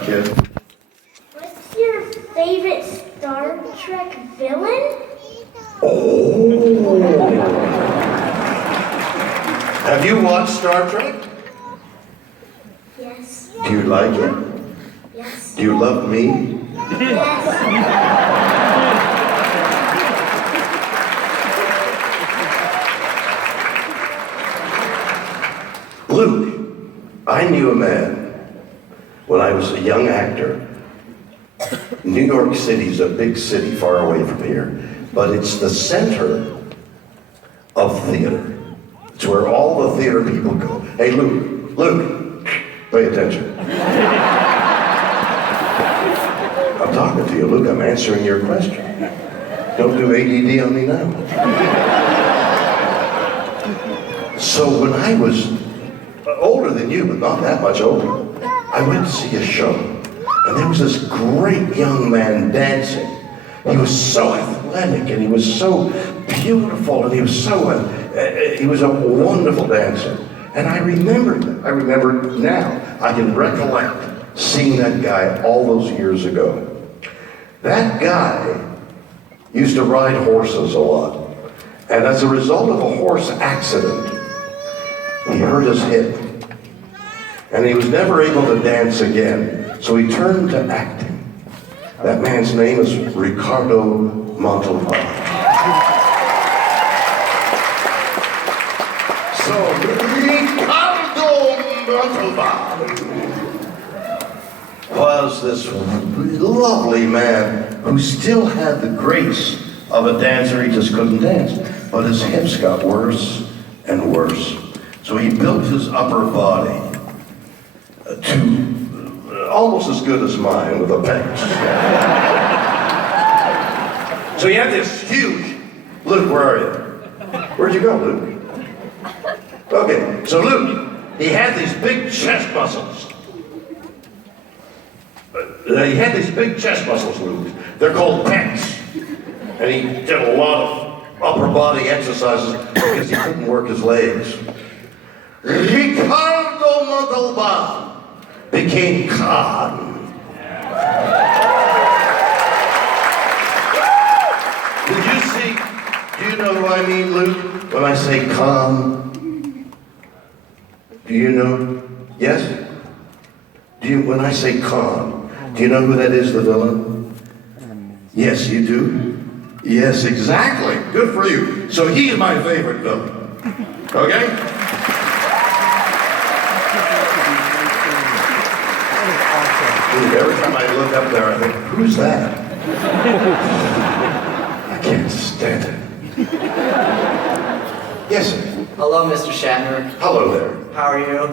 Kid. What's your favorite Star Trek villain? Oh. Have you watched Star Trek? Yes. Do you like it? Yes. Do you love me? Yes. Luke, I knew a man when I was a young actor. New York City's a big city far away from here, but it's the center of theater. It's where all the theater people go. Hey, Luke, pay attention. I'm talking to you, Luke. I'm answering your question. Don't do ADD on me now. So when I was older than you, but not that much older, I went to see a show, and there was this great young man dancing. He was so athletic, and he was so beautiful, and he was a wonderful dancer. And I remember now, I can recollect seeing that guy all those years ago. That guy used to ride horses a lot, and as a result of a horse accident, he hurt his hip. And he was never able to dance again, so he turned to acting. That man's name is Ricardo Montalban. So, Ricardo Montalban was this lovely man who still had the grace of a dancer. He just couldn't dance, but his hips got worse and worse. So he built his upper body to almost as good as mine with a pecs. So he had this huge, Luke, where are you? Where'd you go, Luke? Okay, so Luke, he had these big chest muscles. Luke. They're called pecs. And he did a lot of upper body exercises because he couldn't work his legs. Ricardo Montalban became Khan. Did you see, do you know who I mean, Luke, when I say Khan? Do you know? Yes? When I say Khan, do you know who that is, the villain? Yes, you do? Yes, exactly. Good for you. So he's my favorite villain. Okay? Every time I look up there, I think, who's that? I can't stand it. Yes, sir. Hello, Mr. Shatner. Hello there. How are you?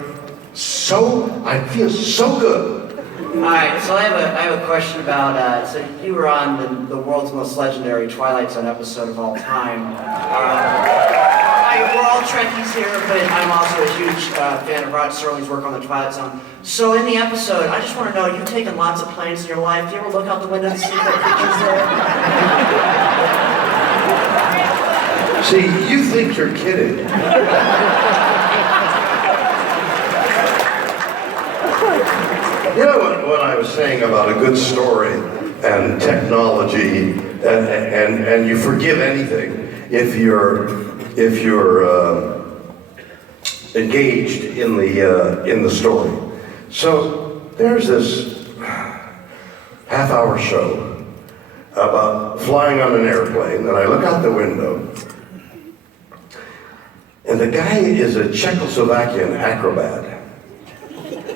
I feel so good. All right, so I have a question about, so you were on the world's most legendary Twilight Zone episode of all time. We're all Trekkies here, but I'm also a huge fan of Rod Serling's work on the Twilight Zone. So in the episode, I just want to know, you've taken lots of planes in your life. Do you ever look out the window and see the pictures there? See, you think you're kidding. You know what I was saying about a good story and technology, and you forgive anything if you're engaged in the story. So there's this half-hour show about flying on an airplane, and I look out the window, and the guy is a Czechoslovakian acrobat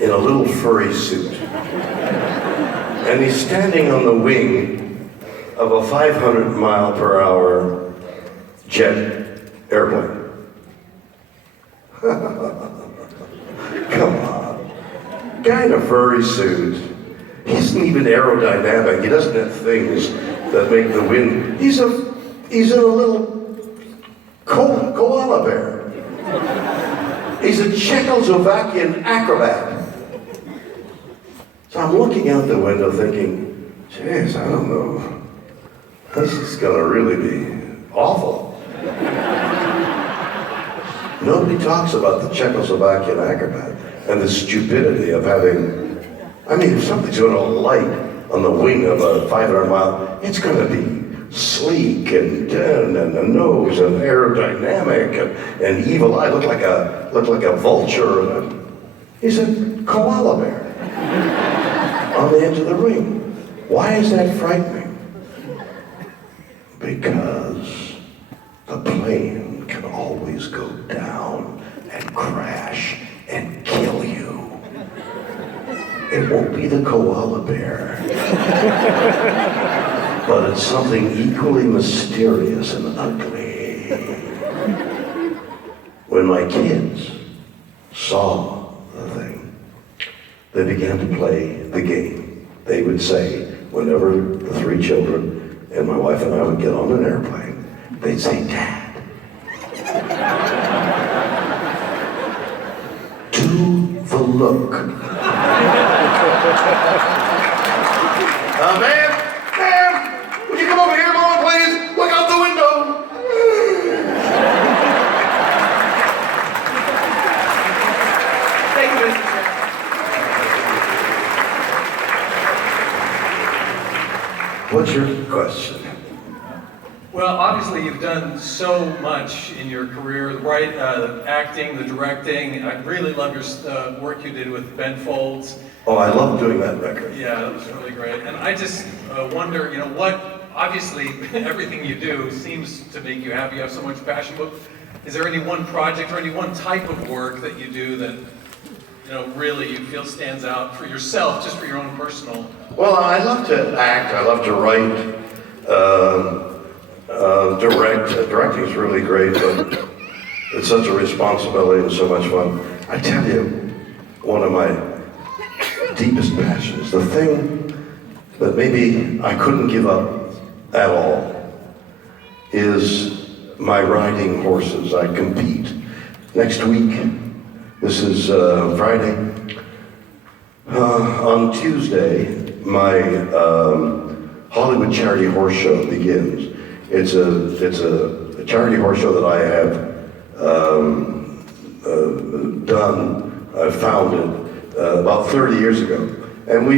in a little furry suit. And he's standing on the wing of a 500-mile-per-hour jet airplane. Come on. Guy in a furry suit. He isn't even aerodynamic. He doesn't have things that make the wind. He's in a little koala bear. He's a Czechoslovakian acrobat. So I'm looking out the window thinking, geez, I don't know. This is gonna really be awful. Nobody talks about the Czechoslovakian acrobat and the stupidity of having I mean, if something's going to light on the wing of a 500-mile, it's going to be sleek and a nose and aerodynamic and evil eye, look like a vulture. He's a koala bear on the edge of the ring. Why is that frightening? Because the plane can always go down and crash and kill you. It won't be the koala bear, but it's something equally mysterious and ugly. When my kids saw the thing, they began to play the game. They would say, whenever the three children and my wife and I would get on an airplane, they'd say, "Dad, do the look." Ma'am, would you come over here a moment, please? Look out the window. Thank you, Mr. Chair. What's your question? Well, obviously you've done so much in your career, the acting, the directing. I really love your work you did with Ben Folds. Oh, I love doing that record. Yeah, that was really great. And I just wonder, obviously everything you do seems to make you happy, you have so much passion, but is there any one project or any one type of work that you do that, really you feel stands out for yourself, just for your own personal? Well, I love to act, I love to write, direct. Directing is really great, but it's such a responsibility and so much fun. I tell you, one of my deepest passions, the thing that maybe I couldn't give up at all, is my riding horses. I compete next week. This is Friday. On Tuesday, my Hollywood Charity Horse Show begins. It's a charity horse show that I have done. I founded about 30 years ago, and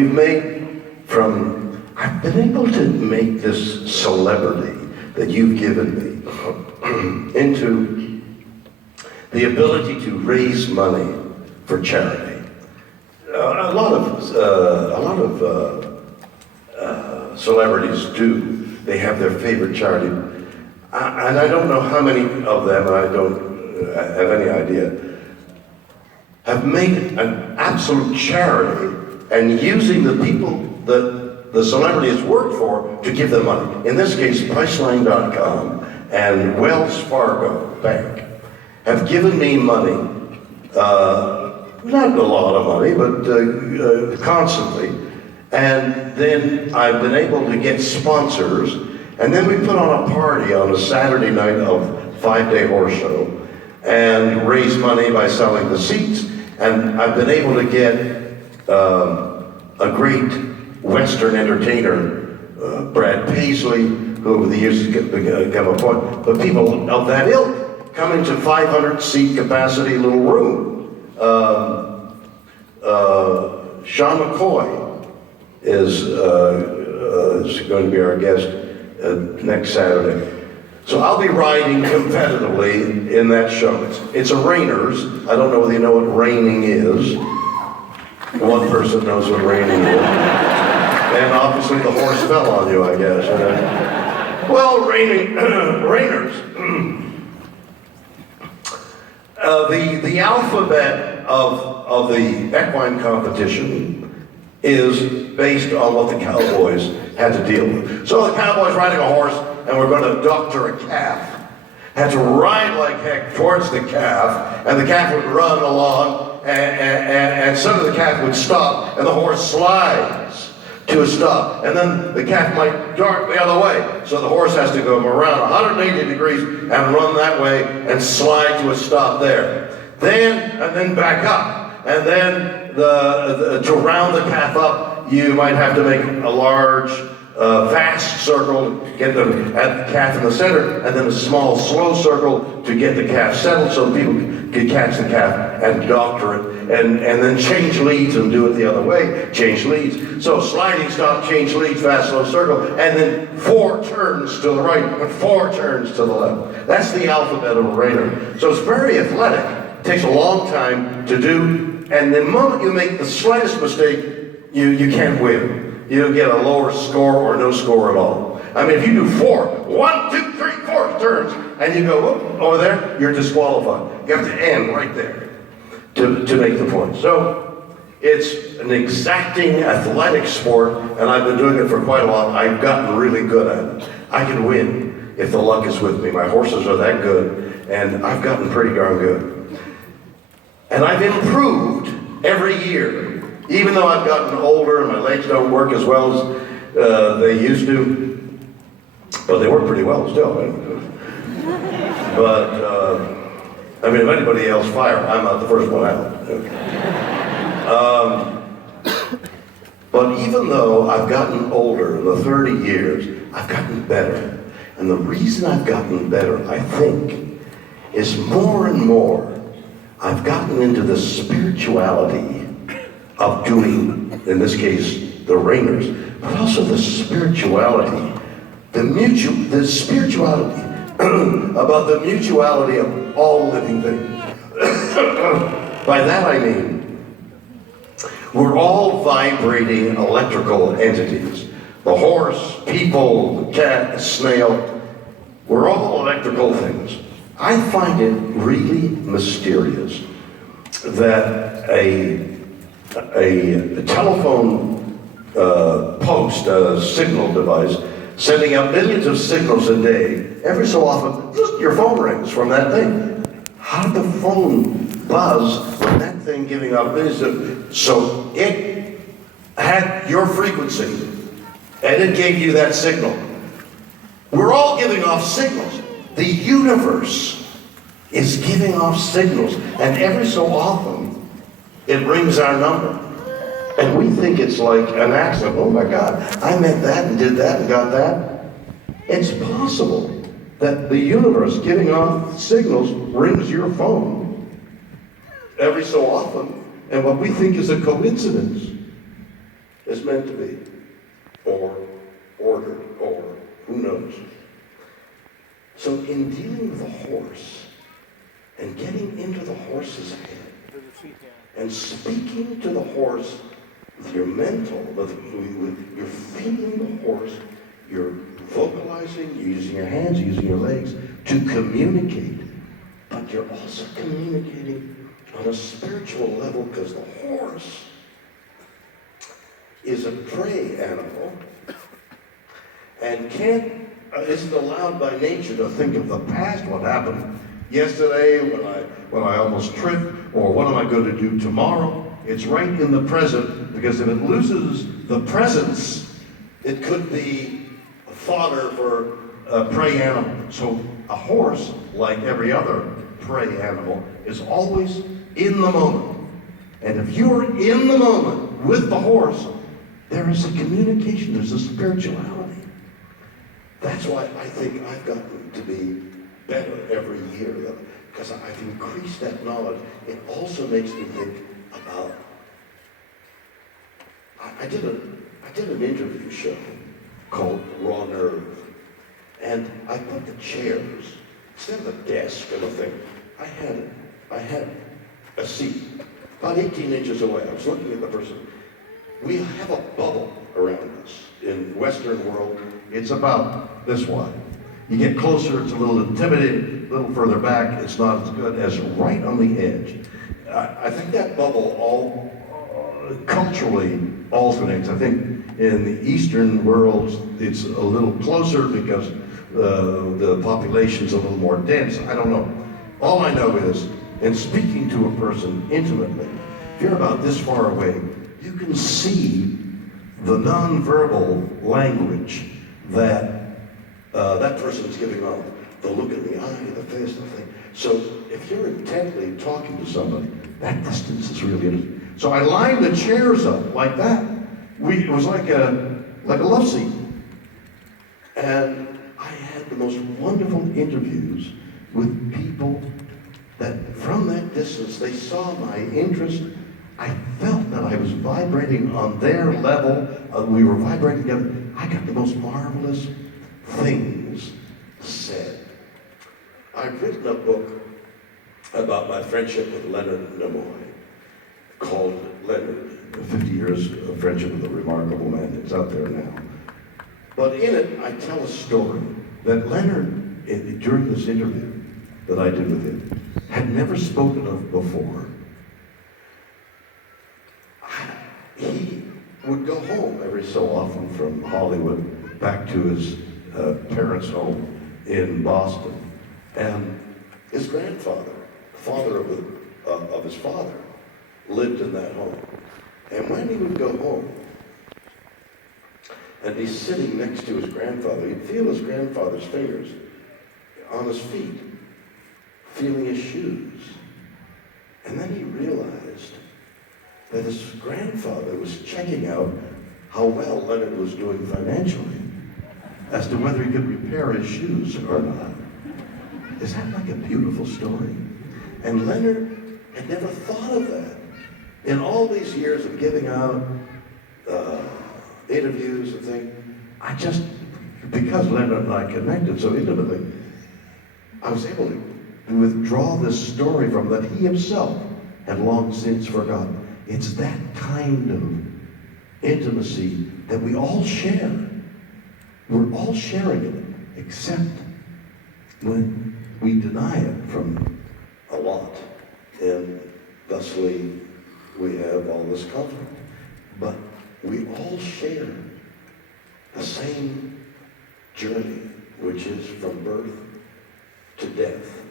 I've been able to make this celebrity that you've given me into the ability to raise money for charity. A lot of celebrities do. They have their favorite charity, and I don't know how many of them, I don't have any idea, have made an absolute charity and using the people that the celebrity has worked for to give them money. In this case, Priceline.com and Wells Fargo Bank have given me money, not a lot of money, but constantly. And then I've been able to get sponsors, and then we put on a party on a Saturday night of 5-day horse show and raise money by selling the seats. And I've been able to get a great Western entertainer, Brad Paisley, who over the years has become a point, but people of that ilk come into 500-seat capacity little room. Sean McCoy is going to be our guest next Saturday. So I'll be riding competitively in that show. It's a reiners. I don't know whether you know what reining is. One person knows what reining is. And obviously the horse fell on you, I guess. Well, reiners. The alphabet of the equine competition is based on what the cowboys had to deal with. So the cowboys riding a horse, and we're going to doctor a calf, had to ride like heck towards the calf, and the calf would run along, and suddenly the calf would stop, and the horse slides to a stop, and then the calf might dart the other way. So the horse has to go around 180 degrees and run that way and slide to a stop there. Then back up, and then to round the calf up, you might have to make a large fast circle to get the calf in the center, and then a small slow circle to get the calf settled so people can catch the calf and doctor it, and then change leads and do it the other way, change leads. So sliding stop, change leads, fast slow circle, and then 4 turns to the right and 4 turns to the left. That's the alphabet of a reiner. So it's very athletic. It takes a long time to do, and the moment you make the slightest mistake, you can't win. You get a lower score or no score at all. I mean, if you do 1, 2, 3, 4 turns, and you go whoop, over there, you're disqualified. You have to end right there to make the point. So it's an exacting athletic sport, and I've been doing it for quite a while. I've gotten really good at it. I can win if the luck is with me. My horses are that good, and I've gotten pretty darn good. And I've improved every year. Even though I've gotten older and my legs don't work as well as they used to, but they work pretty well still. But, I mean, if anybody else fire, I'm not the first one out. But even though I've gotten older in the 30 years, I've gotten better. And the reason I've gotten better, I think, is more and more I've gotten into the spirituality of doing, in this case, the reiners, but also the spirituality, the spirituality about the mutuality of all living things. By that I mean, we're all vibrating electrical entities. The horse, people, the cat, the snail, we're all electrical things. I find it really mysterious that a telephone post, a signal device, sending out millions of signals a day, every so often, just your phone rings from that thing. How did the phone buzz when that thing giving out millions of... So it had your frequency, and it gave you that signal. We're all giving off signals. The universe is giving off signals, and every so often, it rings our number. And we think it's like an accident. Oh my God, I meant that and did that and got that. It's possible that the universe giving off signals rings your phone every so often. And what we think is a coincidence is meant to be, or ordered, or who knows. So in dealing with a horse and getting into the horse's head, and speaking to the horse with your mental, you're feeding the horse, you're vocalizing, you're using your hands, you're using your legs to communicate. But you're also communicating on a spiritual level because the horse is a prey animal and isn't allowed by nature to think of the past, what happened yesterday when I almost tripped, or what am I going to do tomorrow? It's right in the present, because if it loses the presence, it could be fodder for a prey animal. So a horse, like every other prey animal, is always in the moment. And if you're in the moment with the horse, there is a communication, there's a spirituality. That's why I think I've gotten to be better every year, because I've increased that knowledge. It also makes me think about, I did an interview show called Raw Nerve, and I put the chairs, instead of a desk and a thing, I had a seat about 18 inches away. I was looking at the person. We have a bubble around us. In the Western world, it's about this wide. You get closer, it's a little intimidating. A little further back, it's not as good as right on the edge. I think that bubble all culturally alternates. I think in the Eastern world, it's a little closer because the population's a little more dense. I don't know. All I know is, in speaking to a person intimately, if you're about this far away, you can see the nonverbal language that that person's giving off. The look in the eye, the face, the thing. So if you're intently talking to somebody, that distance is really interesting. So I lined the chairs up like that. It was like a love seat. And I had the most wonderful interviews with people that from that distance, they saw my interest. I felt that I was vibrating on their level. We were vibrating together. I got the most marvelous things said. I've written a book about my friendship with Leonard Nimoy called Leonard, 50 Years of Friendship with a Remarkable Man. It's out there now. But in it, I tell a story that Leonard, during this interview that I did with him, had never spoken of before. He would go home every so often from Hollywood back to his parents' home in Boston. And his grandfather, father of his father, lived in that home. And when he would go home and be sitting next to his grandfather, he'd feel his grandfather's fingers on his feet, feeling his shoes. And then he realized that his grandfather was checking out how well Leonard was doing financially as to whether he could repair his shoes or not. Is that like a beautiful story? And Leonard had never thought of that. In all these years of giving out interviews and things, because Leonard and I connected so intimately, I was able to withdraw this story from that he himself had long since forgotten. It's that kind of intimacy that we all share. We're all sharing it, except when we deny it from a lot. And thusly, we have all this conflict. But we all share the same journey, which is from birth to death.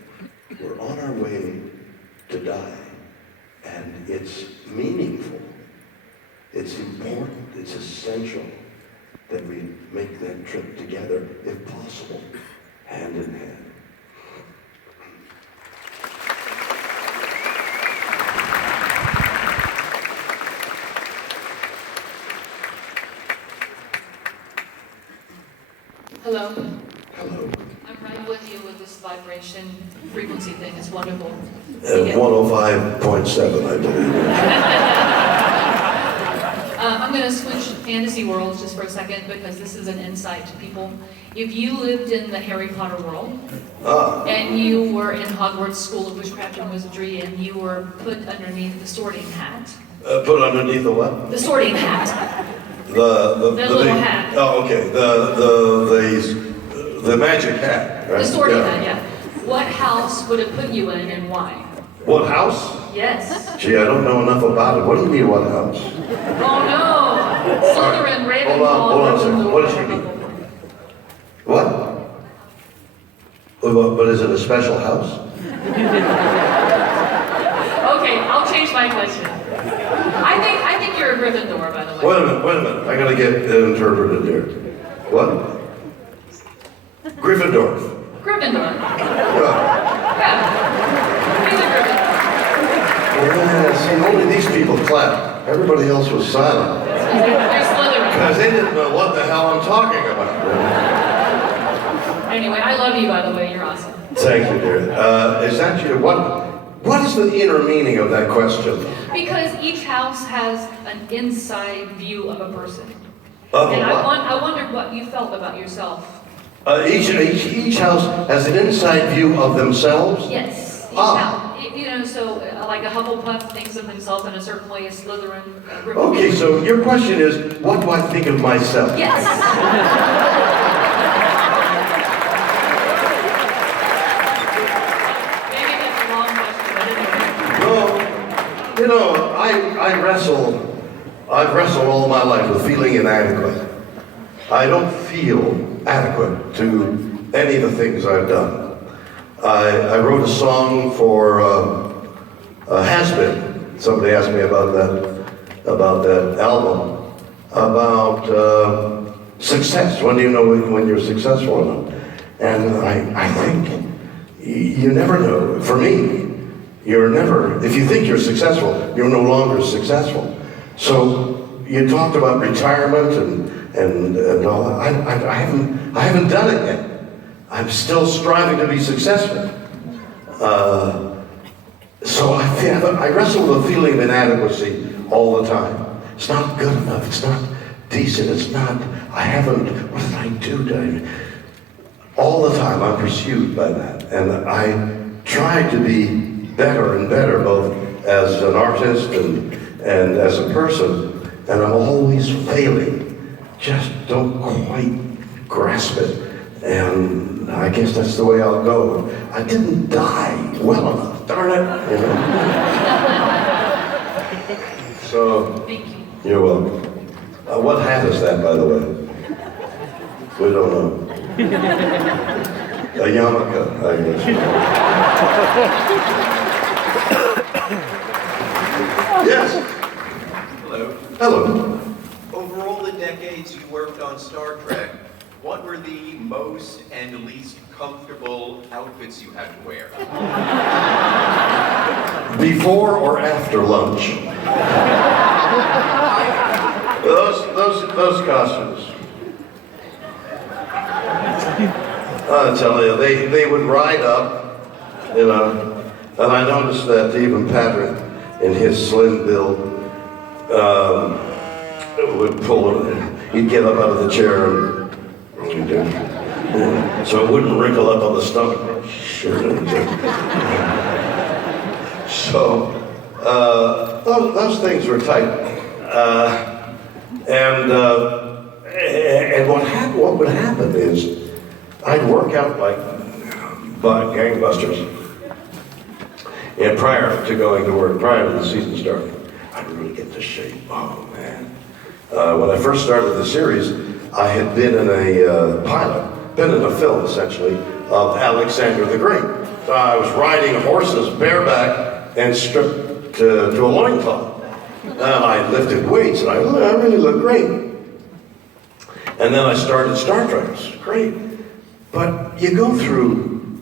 We're on our way to die. And it's meaningful, it's important, it's essential that we make that trip together, if possible, hand in hand. Hello. Hello. I'm right with you with this vibration frequency thing. It's wonderful. 105.7, I believe. I'm going to switch fantasy worlds just for a second because this is an insight to people. If you lived in the Harry Potter world and you were in Hogwarts School of Witchcraft and Wizardry and you were put underneath the sorting hat. Put underneath the what? The sorting hat. The little big, hat. Oh, okay. The magic hat. Right? The sorting hat, yeah. What house would it put you in and why? What house? Yes. Gee, I don't know enough about it. What do you mean, what house? Oh no! Slytherin, Ravenclaw, Hold on a second. What does she mean? What? But is it a special house? Okay, I'll change my question. I think you're a Gryffindor, by the way. Wait a minute. I gotta get it interpreted here. What? Gryffindor. Gryffindor. Yeah. Yeah. He's a Gryffindor. Yeah, see, only these people clapped. Everybody else was silent. They're Slytherin. Because they didn't know what the hell I'm talking about. Anyway, I love you, by the way. You're awesome. Thank you, dear. Is that your, what is the inner meaning of that question? Because each house has an inside view of a person. Of And what? I wondered what you felt about yourself. Each house has an inside view of themselves? Yes. Each Ah. house. You know, so like a Hufflepuff thinks of himself in a certain way, a Slytherin, a Gryffindor. Okay, so your question is, what do I think of myself? Yes. Maybe that's a long question, but anyway. No, you know, I've wrestled all my life with feeling inadequate. I don't feel adequate to any of the things I've done. I wrote a song for Has Been. Somebody asked me about that album, about success. When do you know when you're successful or not? And I think you never know. For me, you're never, if you think you're successful, you're no longer successful. So you talked about retirement and all that. I haven't done it yet. I'm still striving to be successful. So I wrestle with a feeling of inadequacy all the time. It's not good enough. It's not decent. It's not. What did I do? All the time I'm pursued by that, and I try to be better and better, both as an artist and as a person, and I'm always failing. Just don't quite grasp it, and I guess that's the way I'll go. I didn't die well enough, darn it, you know. So, Thank you. you're welcome. What hat is that, by the way? We don't know. A yarmulke, I guess. Yes. Hello. Hello. Over all the decades you worked on Star Trek, what were the most and least comfortable outfits you had to wear? Before or after lunch? Those costumes. I tell you, they would ride up, you know, and I noticed that even Patrick, in his slim build, would pull it. He'd get up out of the chair and so it wouldn't wrinkle up on the stomach. So those things were tight, and what would happen is I'd work out like gangbusters. And prior to going to work, prior to the season starting, I'd really get to shape. Oh man! When I first started the series, I had been in a pilot, been in a film essentially of Alexander the Great. So I was riding horses bareback and stripped to a loincloth. And I lifted weights, and I really looked great. And then I started Star Trek. It was great. But you go through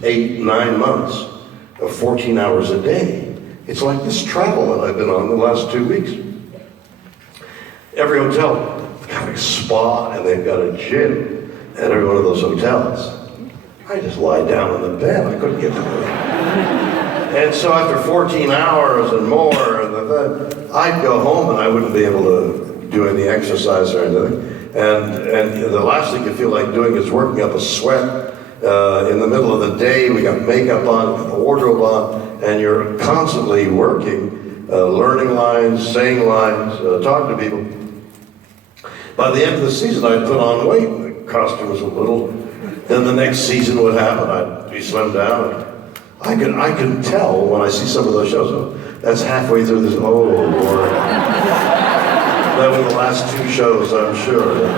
8-9 months of 14 hours a day. It's like this travel that I've been on the last 2 weeks. Every hotel got a spa and they've got a gym at every one of those hotels. I just lie down on the bed. I couldn't get to bed. And so after 14 hours and more, I'd go home and I wouldn't be able to do any exercise or anything. And the last thing you feel like doing is working up a sweat in the middle of the day. We got makeup on, a wardrobe on, and you're constantly working, learning lines, saying lines, talking to people. By the end of the season, I'd put on weight. The costume was a little. Then the next season would happen. I'd be slimmed down. I can tell when I see some of those shows. Oh, that's halfway through this. Oh Lord. That were the last 2 shows, I'm sure.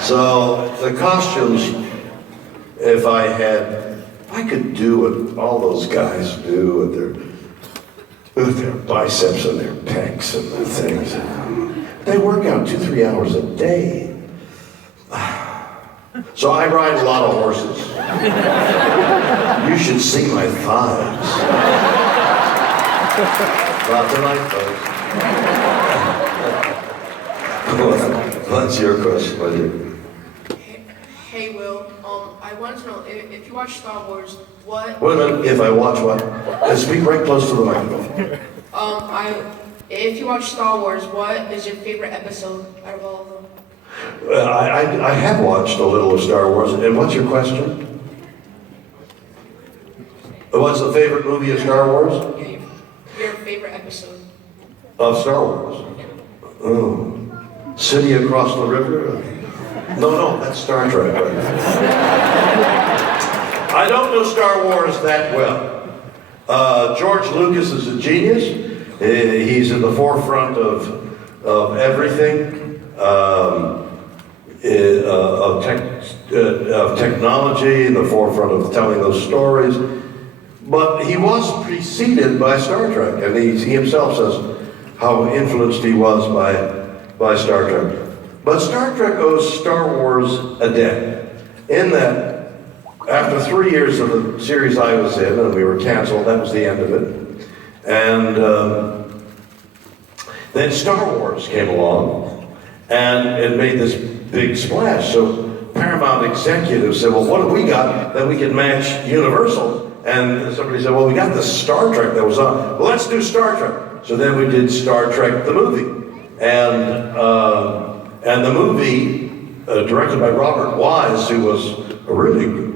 So the costumes, if I could do what all those guys do with their biceps and their pecs and their things. They work out 2-3 hours a day. So I ride a lot of horses. You should see my thighs. Not tonight, folks. What's your question, my dear? Hey, Will. I wanted to know if you watch Star Wars, what? Wait a minute. If I watch what? Speak right close to the microphone. If you watch Star Wars, what is your favorite episode out of all of them? I have watched a little of Star Wars. And what's your question? What's the favorite movie of Star Wars? Yeah, your favorite episode. Of Star Wars? Oh. City Across the River? No, that's Star Trek. Right? I don't know Star Wars that well. George Lucas is a genius. He's in the forefront of everything, of technology, in the forefront of telling those stories. But he was preceded by Star Trek, and he himself says how influenced he was by Star Trek. But Star Trek owes Star Wars a debt, in that after 3 years of the series I was in, and we were canceled, that was the end of it. And Then Star Wars came along, and it made this big splash. So Paramount executives said, well, what have we got that we can match Universal? And somebody said, well, we got the Star Trek that was on. Well, let's do Star Trek. So then we did Star Trek, the movie. And the movie, directed by Robert Wise, who was a really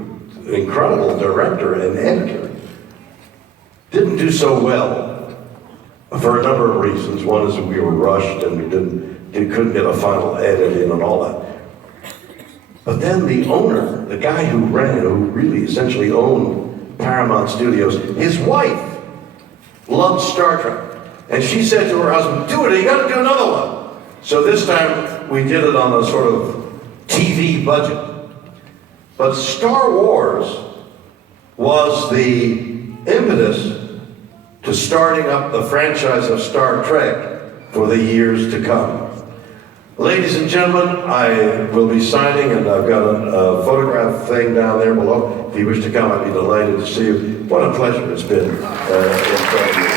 incredible director and editor, didn't do so well for a number of reasons. One is that we were rushed and we couldn't get a final edit in and all that. But then the owner, the guy who really essentially owned Paramount Studios, his wife loved Star Trek. And she said to her husband, do it, you gotta do another one. So this time we did it on a sort of TV budget. But Star Wars was the impetus to starting up the franchise of Star Trek for the years to come. Ladies and gentlemen, I will be signing, and I've got a photograph thing down there below. If you wish to come, I'd be delighted to see you. What a pleasure it's been in front of you.